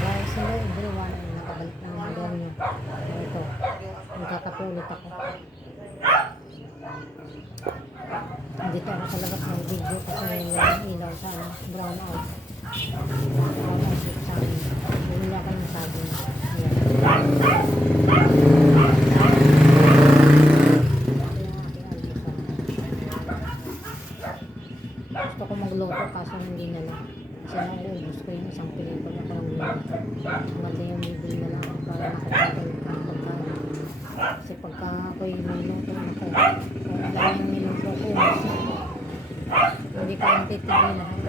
guys, hello everyone. Ay, nakabalik na ang model niyo. Ito, magkakape ulit ako. Dito ako sa labas ng video kasi walang ilaw sa ano, brown out. Brown out sa amin. Bumili ako ng sabon. Yung. Gusto ko magluto kaso hindi na lang. Kasi nauubos ko yung isang pelikula ng luto. Maganda yung bibili na lang para nakatagal ang pagkain. Kasi pagka ako'y may luto na ko, kung dahil yung niluto ko. Hindi ko yung titigil na ako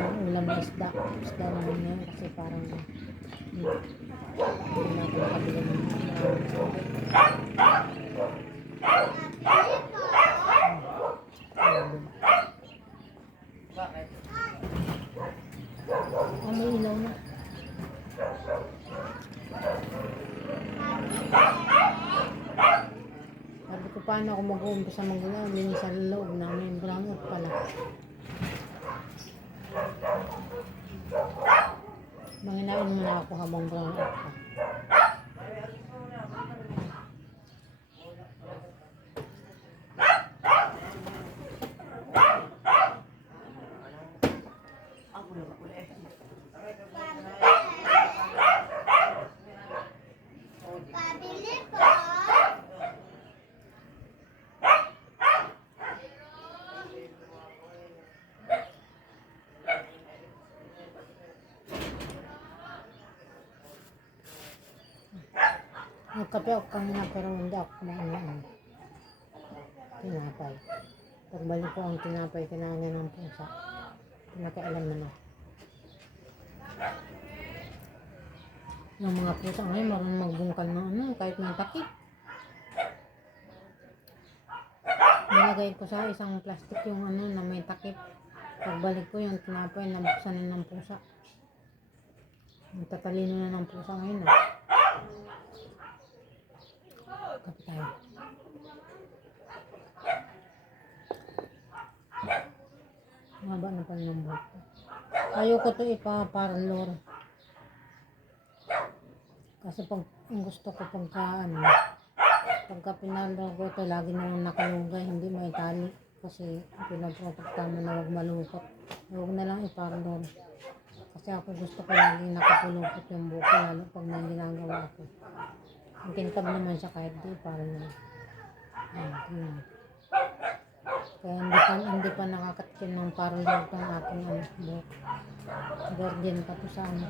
ng ulam na isda. Isda naman na yun kasi parang na may ilaw na. Sabi ko paano ako mag-uumpisa mag-ilaw. Linis sa loob namin. Brown out pala. Manginain muna ako habang brown out pa. Pabili po. Nagkape ako kanina pero hindi ako kumain ng tinapay. Pagbalik ko ang tinapay, kinain niya ng pusa. Pinakialam na na. Yung mga pusa ngayon, marunong magbungkal ng ano, kahit may takip. Nilagay ko sa isang plastic yung ano na may takip. Pagbalik ko yung tinapay, nabuksan na ng pusa. Ang tatalino na ng pusa ngayon ah. Kape tayo. Pala ng ko. Ayoko to ipaparlor. Kasi pag ang gusto ko pagka ano, pagka pinalor ko ito, lagi naman nakalugay, hindi may tali. Kasi pinagpropagtama na huwag malukot. Huwag na lang iparlor. Kasi ako gusto ko lagi nakapulukot yung buhok ko, lalo pag may ginagawa ako. Ang kintab naman siya kahit di para na. Ayan. Kaya hindi pa, hindi pa nakakatikin ng parang tong aking ano, buhok. Virgin pa to sa ano.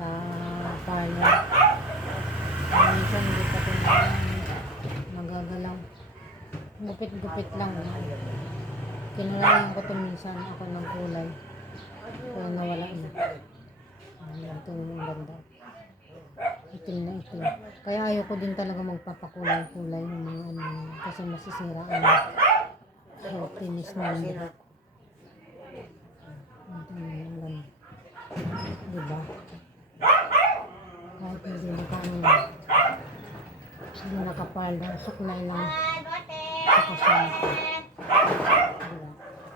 Sa. Kaya minsan hindi pa ito na, nagagalaw. Gupit-gupit lang. Ano. Kinulayan ko ito minsan ako ng kulay. Kaya nawala na. Ayan, ito yung ganda itim na itim. Kaya ayoko din talaga magpapakulay-kulay ng mga ano kasi masisira ang healthiness ng. Ito na ganda. Diba? Kahit hindi naka ano, hindi nakapalda, suklay lang sa kasyanta. Diba?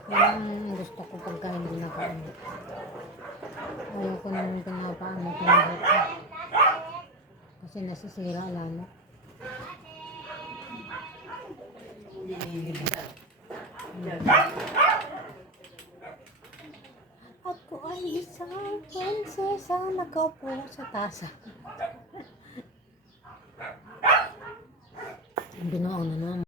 Yan ang gusto ko pagka hindi nakaano. Ayoko naman pinapaano ko ko. Kasi nasisira lalo. Ako ay isang prinsesa nakaupo sa tasa. Binuang na naman.